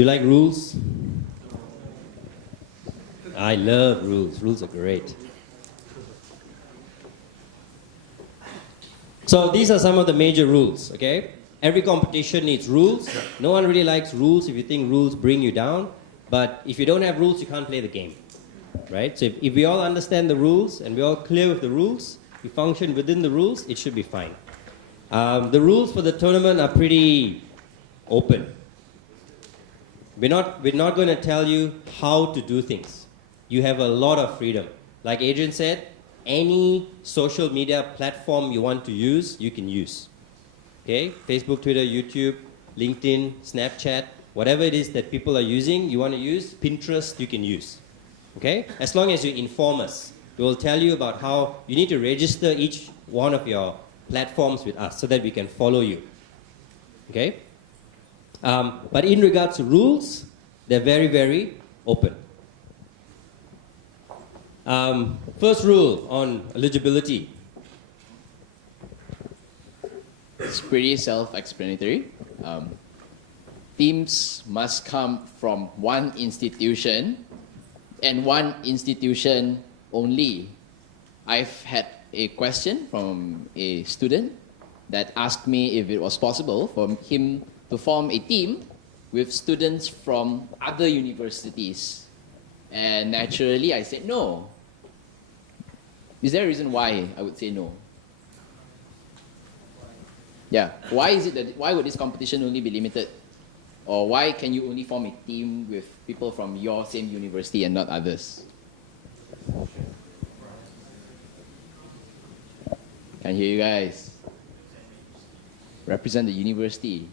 Do you like rules? I love rules. Rules are great. So these are some of the major rules, okay? Every competition needs rules. No one really likes rules if you think rules bring you down. But if you don't have rules, you can't play the game, right? So if we all understand the rules and we're all clear with the rules, we function within the rules, it should be fine. The rules for the tournament are pretty open. We're not going to tell you how to do things. You have a lot of freedom. Like Adrian said, any social media platform you want to use, you can use. Okay? Facebook, Twitter, YouTube, LinkedIn, Snapchat, whatever it is that people are using, you want to use, Pinterest, you can use. Okay? As long as you inform us. We will tell you about how you need to register each one of your platforms with us so that we can follow you. Okay? But in regards to rules, they're very, very open. First rule on eligibility. It's pretty self-explanatory. Teams must come from one institution and one institution only. I've had a question from a student that asked me if it was possible for him to form a team with students from other universities. And naturally, I said no. Is there a reason why I would say no? Yeah, why would this competition only be limited? Or why can you only form a team with people from your same university and not others? Can't hear you guys. Represent the university.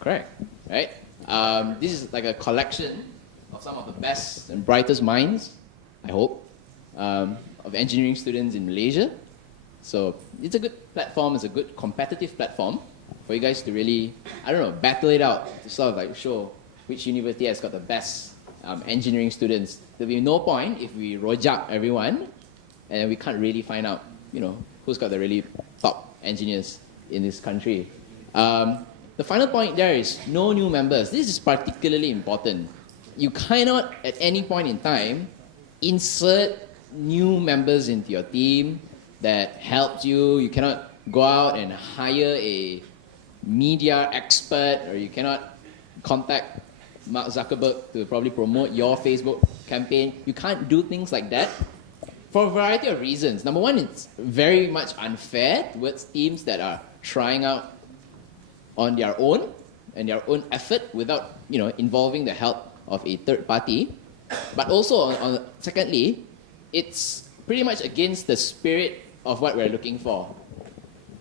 Correct, right? This is like a collection of some of the best and brightest minds, I hope, of engineering students in Malaysia. So it's a good platform, it's a good competitive platform for you guys to really, I don't know, battle it out to sort of like show which university has got the best engineering students. There'll be no point if we rojak everyone and we can't really find out, you know, who's got the really top engineers in this country. The final point there is no new members. This is particularly important. You cannot at any point in time insert new members into your team that helped you. You cannot go out and hire a media expert, or you cannot contact Mark Zuckerberg to probably promote your Facebook campaign. You can't do things like that for a variety of reasons. Number one, it's very much unfair towards teams that are trying out on their own and their own effort without, you know, involving the help of a third party. But also, secondly, it's pretty much against the spirit of what we're looking for.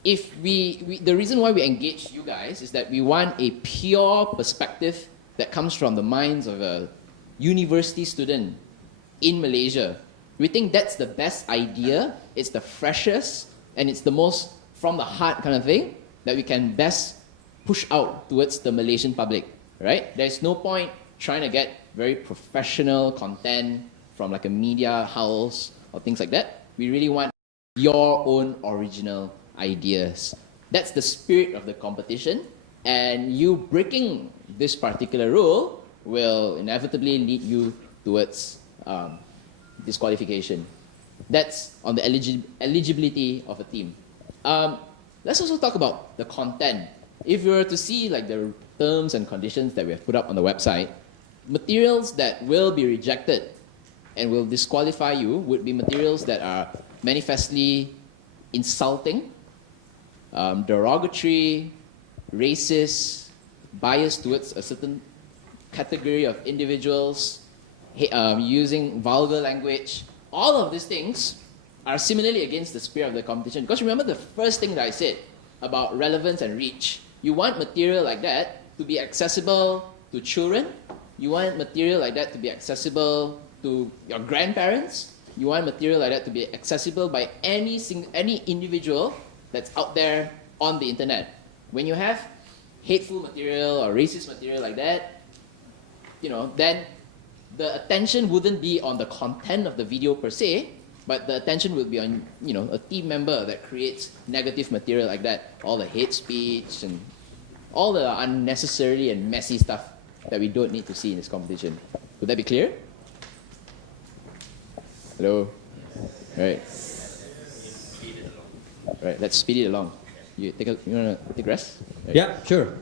If the reason why we engage you guys is that we want a pure perspective that comes from the minds of a university student in Malaysia. We think that's the best idea, it's the freshest, and it's the most from the heart kind of thing that we can best push out towards the Malaysian public, right? There's no point trying to get very professional content from like a media house or things like that. We really want your own original ideas. That's the spirit of the competition, and you breaking this particular rule will inevitably lead you towards disqualification. That's on the eligibility of a team. Let's also talk about the content. If you were to see like the terms and conditions that we have put up on the website, materials that will be rejected and will disqualify you would be materials that are manifestly insulting, derogatory, racist, biased towards a certain category of individuals, using vulgar language. All of these things are similarly against the spirit of the competition. Because remember the first thing that I said about relevance and reach. You want material like that to be accessible to children. You want material like that to be accessible to your grandparents. You want material like that to be accessible by any individual that's out there on the internet. When you have hateful material or racist material like that, you know, then the attention wouldn't be on the content of the video per se, but the attention will be on, you know, a team member that creates negative material like that. All the hate speech and all the unnecessary and messy stuff that we don't need to see in this competition. Would that be clear? Hello? Right. Right, let's speed it along. You want to take a rest? Right. Yeah, sure.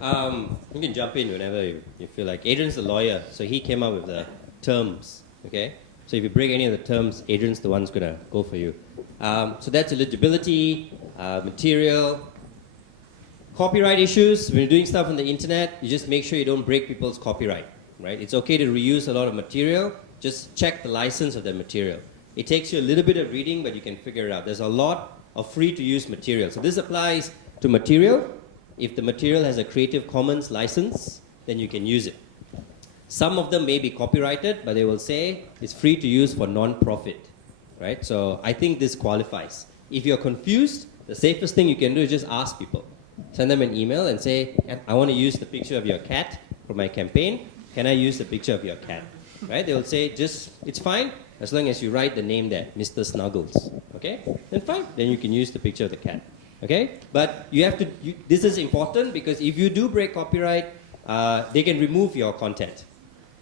You can jump in whenever you feel like. Adrian's the lawyer, so he came up with the terms, okay? So if you break any of the terms, Adrian's the one who's going to go for you. So that's eligibility, material, copyright issues. When you're doing stuff on the internet, you just make sure you don't break people's copyright, right? It's okay to reuse a lot of material. Just check the license of that material. It takes you a little bit of reading, but you can figure it out. There's a lot of free-to-use material. So this applies to material. If the material has a Creative Commons license, then you can use it. Some of them may be copyrighted, but they will say it's free to use for non-profit, right? So I think this qualifies. If you're confused, the safest thing you can do is just ask people. Send them an email and say, I want to use the picture of your cat for my campaign. Can I use the picture of your cat? Right? They will say, it's fine, as long as you write the name there, Mr. Snuggles. Okay? Then fine. Then you can use the picture of the cat. Okay? But you have to, this is important because if you do break copyright, they can remove your content.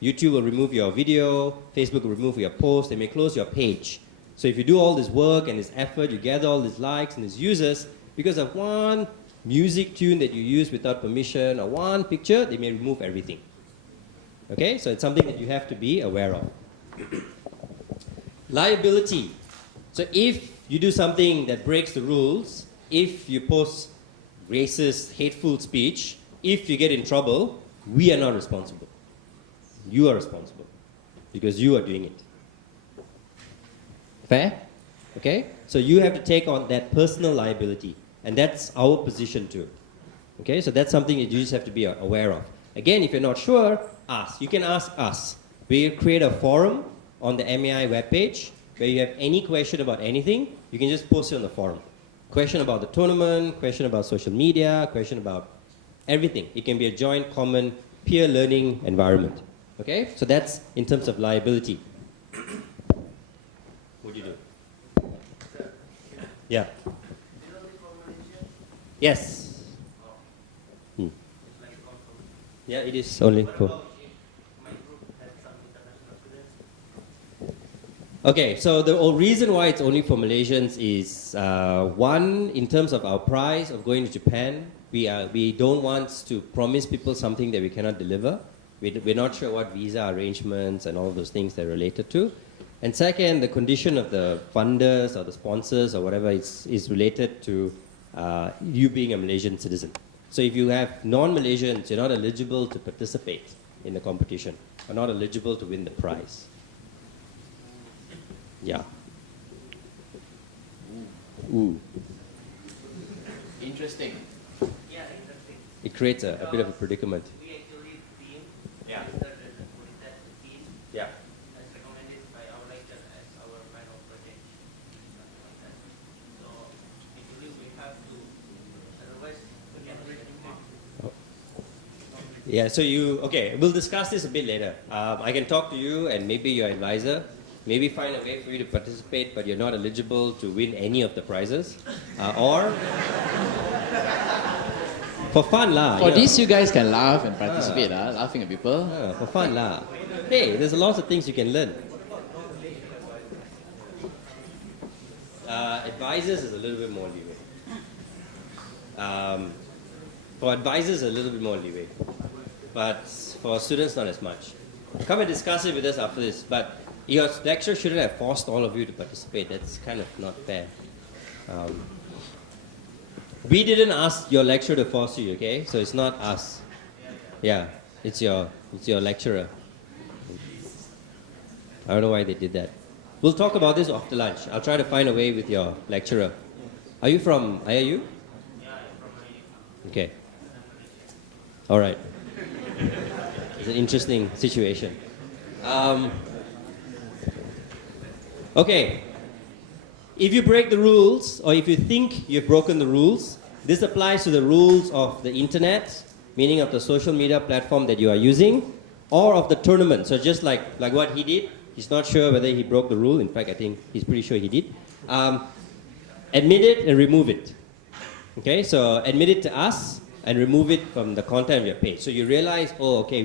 YouTube will remove your video, Facebook will remove your post, they may close your page. So if you do all this work and this effort, you gather all these likes and these users, because of one music tune that you use without permission or one picture, they may remove everything. Okay? So it's something that you have to be aware of. Liability. So if you do something that breaks the rules, if you post racist, hateful speech, if you get in trouble, we are not responsible. You are responsible because you are doing it. Fair? Okay? So you have to take on that personal liability, and that's our position too. Okay? So that's something that you just have to be aware of. Again, if you're not sure, ask. You can ask us. We create a forum on the MEI webpage where you have any question about anything, you can just post it on the forum. Question about the tournament, question about social media, question about everything. It can be a joint, common, peer learning environment. Okay? So that's in terms of liability. What do you do? Yeah. Yes. Yeah, it is only for... Okay, so the reason why it's only for Malaysians is one, in terms of our price of going to Japan, we don't want to promise people something that we cannot deliver. We're not sure what visa arrangements and all those things they're related to. And second, the condition of the funders or the sponsors or whatever is related to you being a Malaysian citizen. So if you have non-Malaysians, you're not eligible to participate in the competition or not eligible to win the prize. Yeah. Ooh. Interesting. Yeah, interesting. It creates a bit of a predicament. We actually team. Yeah. Team Yeah. as recommended by our lecturer as our final project. So actually we have to, otherwise we can read the mark. Yeah, so okay, we'll discuss this a bit later. I can talk to you and maybe your advisor. Maybe find a way for you to participate, but you're not eligible to win any of the prizes. Or, for fun lah. For this, you guys can laugh and participate, laughing at people. For fun lah. Hey, there's a lot of things you can learn. Advisors is a little bit more leeway. For advisors, a little bit more leeway. But for students, not as much. Come and discuss it with us after this. But your lecturer shouldn't have forced all of you to participate. That's kind of not fair. We didn't ask your lecturer to force you, okay? So it's not us. Yeah, it's your lecturer. I don't know why they did that. We'll talk about this after lunch. I'll try to find a way with your lecturer. Are you from IIU? Yeah, I'm from my Okay. All right. It's an interesting situation. Okay. If you break the rules, or if you think you've broken the rules, this applies to the rules of the internet, meaning of the social media platform that you are using, or of the tournament. So just like what he did, he's not sure whether he broke the rule. In fact, I think he's pretty sure he did. Admit it and remove it. Okay, so admit it to us. and remove it from the content of your page. So you realize, oh, okay,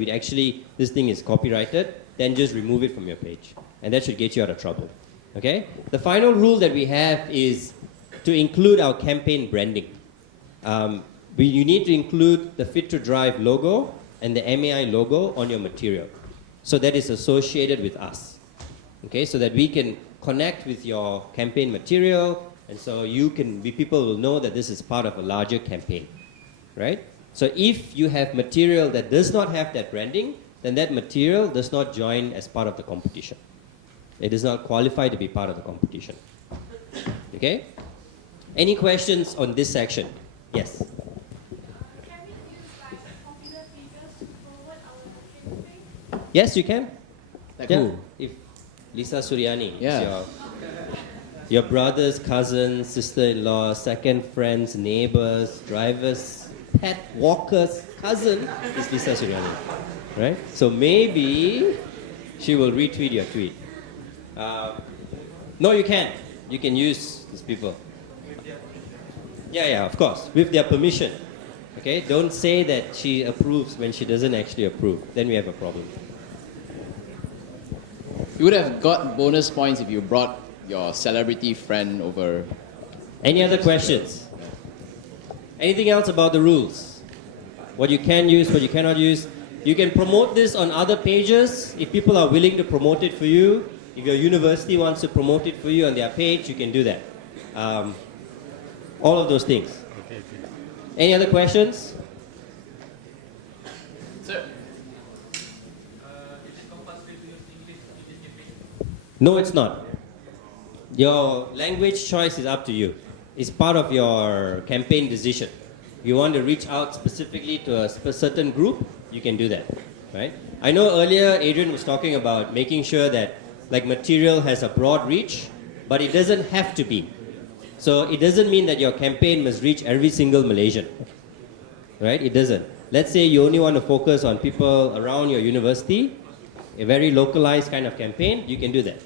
this thing is copyrighted, then just remove it from your page. And that should get you out of trouble. Okay? The final rule that we have is to include our campaign branding. You need to include the Fit to Drive logo and the MAI logo on your material. So that is associated with us. Okay? So that we can connect with your campaign material, and so people will know that this is part of a larger campaign. Right? So if you have material that does not have that branding, then that material does not join as part of the competition. It is not qualified to be part of the competition. Okay? Any questions on this section? Yes? Can we use like popular figures to promote our campaign? Yes, you can. Like Yeah. who? If Lisa Suryani Yeah. is your brother's cousin, sister-in-law, second friends, neighbors, drivers, pet walker's cousin is Lisa Suryani. Right? So maybe she will retweet your tweet. No, you can. You can use these people. Yeah, of course, with their permission. Okay? Don't say that she approves when she doesn't actually approve. Then we have a problem. You would have got bonus points if you brought your celebrity friend over. Any other questions? Anything else about the rules? What you can use, what you cannot use? You can promote this on other pages if people are willing to promote it for you. If your university wants to promote it for you on their page, you can do that. All of those things. Any other questions? Sir. Is it compulsory to use English in this campaign? No, it's not. Your language choice is up to you. It's part of your campaign decision. If you want to reach out specifically to a certain group, you can do that, right? I know earlier Adrian was talking about making sure that like material has a broad reach, but it doesn't have to be. So it doesn't mean that your campaign must reach every single Malaysian, right? It doesn't. Let's say you only want to focus on people around your university, a very localized kind of campaign, you can do that.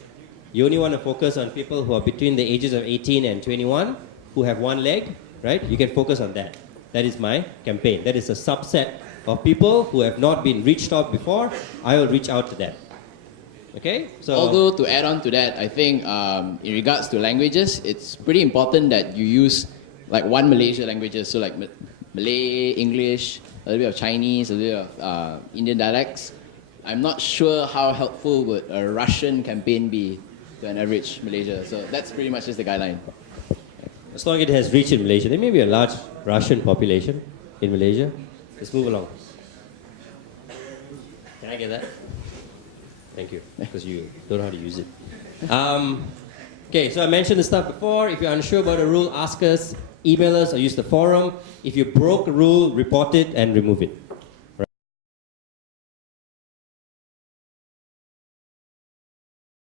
You only want to focus on people who are between the ages of 18 and 21, who have one leg, right? You can focus on that. That is my campaign. That is a subset of people who have not been reached out before. I will reach out to them. Okay? So, Although to add on to that, I think in regards to languages, it's pretty important that you use like one Malaysia languages, so like Malay, English, a little bit of Chinese, a little bit of Indian dialects. I'm not sure how helpful would a Russian campaign be to an average Malaysia. So that's pretty much just the guideline. as long as it has reach in Malaysia, there may be a large Russian population in Malaysia. Let's move along. Can I get that? Thank you, because you don't know how to use it. Okay, so I mentioned the stuff before. If you're unsure about a rule, ask us, email us, or use the forum. If you broke a rule, report it and remove it.